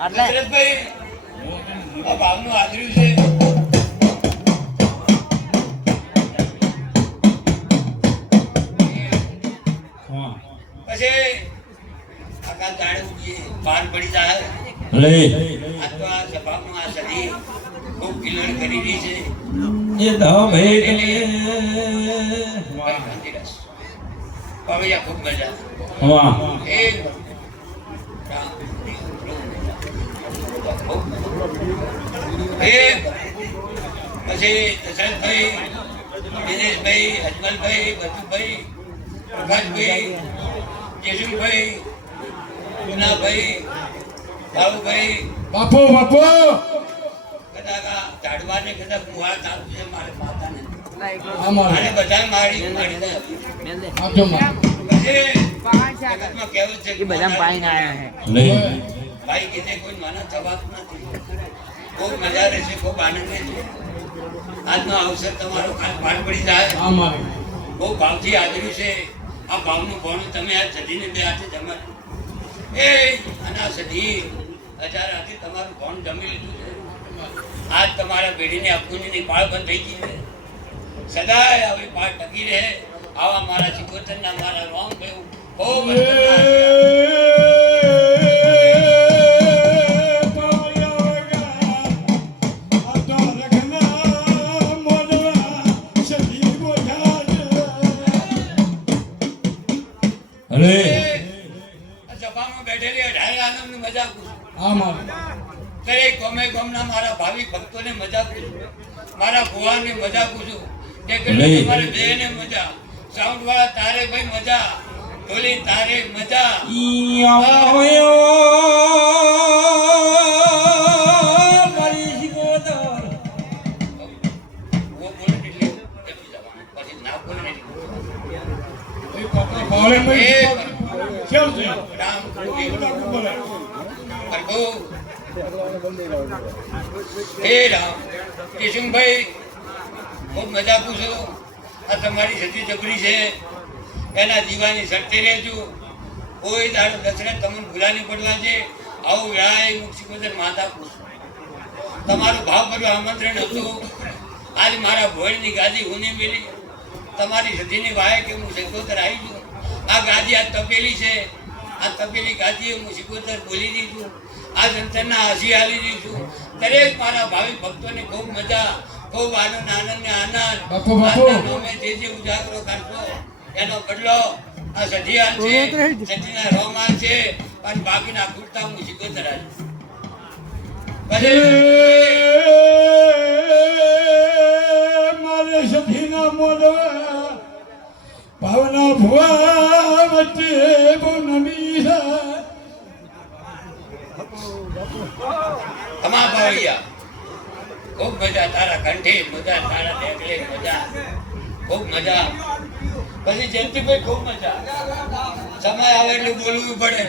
આ ભાવનું આદર્યું છે. પાર પડી જાય. લે. આ તો આ સભામાં આ સદી ખૂબ કિલણ કરી રહી છે. એ ભાઈ શાંતિરસ. પવૈયા ખૂબ મજા. વાહ એક રામ, ખૂબ એક પછી દશરથભાઈ દિનેશભાઈ અજમલભાઈ બચુભાઈ પ્રકાશભાઈ કેશુભાઈ પૂનાભાઈ બાબુભાઈ બાપુ બાપુ! કદાચ આ ઝાડવાને કદાચ મુહાર ચાલુ છે મારે માતાને અમારે બધા મારી મારી આપજો માં પછી છે કે બધા પાણી આયા હે લે ભાઈ કીધે કોઈ માના જવાબ નથી. ખૂબ મજા રહેશે ખૂબ આનંદ રહેશે આજનો અવસર તમારો કાલ પાર પડી જાય. બહુ ભાવથી હાજરી છે. આ ભાવનું ભણું તમે આ સધીને બે હાથે જમાડ્યું એ અને આ સધી હજાર હાથે તમારું ભણ જમી લીધું છે. આજ તમારા પેઢીને અપુનીની પાળ બંધ થઈ ગઈ છે. સદાય આવી પાળ ટકી રહે. આવા મારા ચિકોતરના મારા રોમ થયું ખૂબ અરે. સભામાં બેઠેલી અઢારે દરેક ગમે ગમના મારા ભાવિ ભક્તોને મજા પૂછું મારા ભુવાને મજા પૂછું કેટલી નહીં. બેને મજા. સાઉન્ડ વાળા તારે ભાઈ મજા. ઢોલી તારે મજા. કેમ છે. રામ કૃષ્ણ પ્રભુ હે રામ કિશુનભાઈ ખૂબ મજા પૂછો આ તમારી સતી જબરી છે. એના જીવાની શક્તિ રહેજો. કોઈ દાડો દશરથ તમને ભૂલા નહીં પડવા છે. આવું વ્યાય મુક્ષિકોદર માતા પૂછો તમારું ભાવ ભર્યું આમંત્રણ હતું. આજ મારા ભોળની ગાદી હું મેલી. તમારી સતીની વાય કે હું સંકોતર આવી છું આ ગાદી આ તપેલી છે. આ તપેલી ગાદીએ હું સિકોતર બોલી દીધું આ સંતરના હસી હાલી દીધું દરેક મારા ભાવિક ભક્તોને ખૂબ મજા ખૂબ આનંદ આનંદ ને આનંદ. બાપુ, બાપુ. જે જે ઉજાગરો કરશો એનો બદલો આ સઠિયાન છે સતીના રોમાન છે. પણ બાકીના કુર્તા હું સિકોતર મારે સખીના મોડવા ભાવના ભુવા સમય આવે એટલે બોલવું પડે.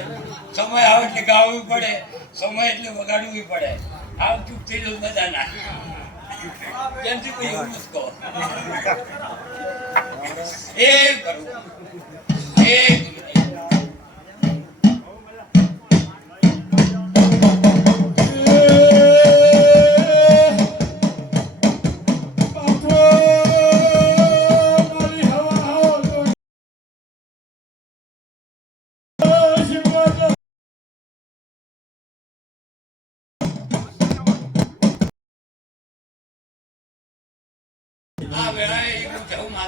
સમય આવે એટલે ગાવું પડે. સમય એટલે વગાડવું પડે. આવ ચૂપ થઈ જવું મજા ના જયંતિભાઈ એવું જ કહો. એ